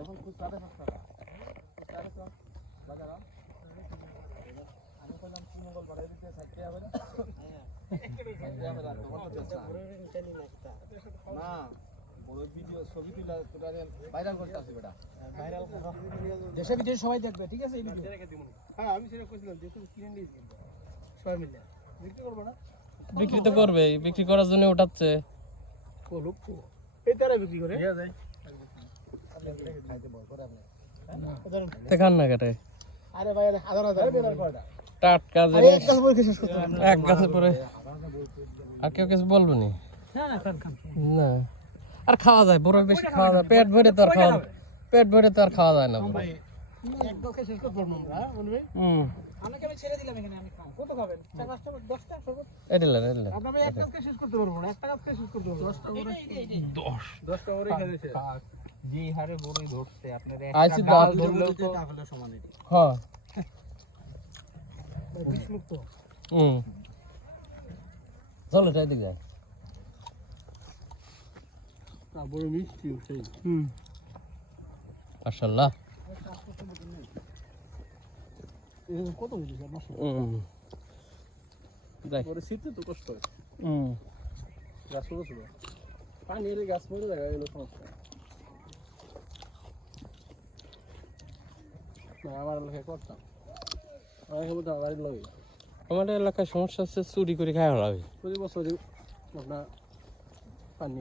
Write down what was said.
এখন খুব সাড়ে 5 টাকা বাজার আমি কইলাম মঙ্গল বাড়াই দিতে 60 টাকা হবে না বড় ভিডিও ছবি তুলে তোরে ভাইরাল করতে আছে বেটা ভাইরাল দেশে বিদেশে সবাই দেখবে ঠিক আছে এই ভিডিও হ্যাঁ আমি সেটা কইছিলাম যে তুমি কিনে নিয়ে যাবে সবাই মিলে বিক্রি করবে না বিক্রি তো করবে বিক্রি করার জন্য ওঠাচ্ছে কোলুক এই তারা বিক্রি করে নিয়ে যায় খাইতে বল করে আপনি দেখান না কেটে আরে ভাই 1000 বেলার কয়টা টাটকা আরে এক গাছ বই শেষ করতে এক গাছে পরে আর কেউ কিছু বলবো নি না না খান না আর খাওয়া যায় বড় বেশি খাওয়া যায় পেট ভরে তো আর খাওয়া যায় না ভাই এক গাছ শেষ করতে পারবো আমরা বলবে আমাকে আমি ছেড়ে দিলাম এখানে আমি খাও কত খাবেন 4-5টা 10টা সর্বোচ্চ এডিলা আমরা ভাই এক গাছ শেষ করতে পারবো না একটা গাছ শেষ করতে পারবো 10টা করে খেয়েছে জি হারে বড়ই ধরছে আপনারা আইছি ডাল ধরলেও তো তাহলে সমান এটি হ্যাঁ বিস্মুক্ত চলো তাই দিকে তা বড় মিষ্টি সেই মাশাআল্লাহ এই কত হইছে মাশাআল্লাহ দেখ পরে শীতে তো কষ্ট হয় গাছ ছোট ছোট পানি এর গাছ মরে যায় এলো সমস্যা না আমার এলাকায় করতাম আমাদের এলাকায় সমস্যা হচ্ছে চুরি করে খাওয়া হবে প্রতি বছর আপনার পানি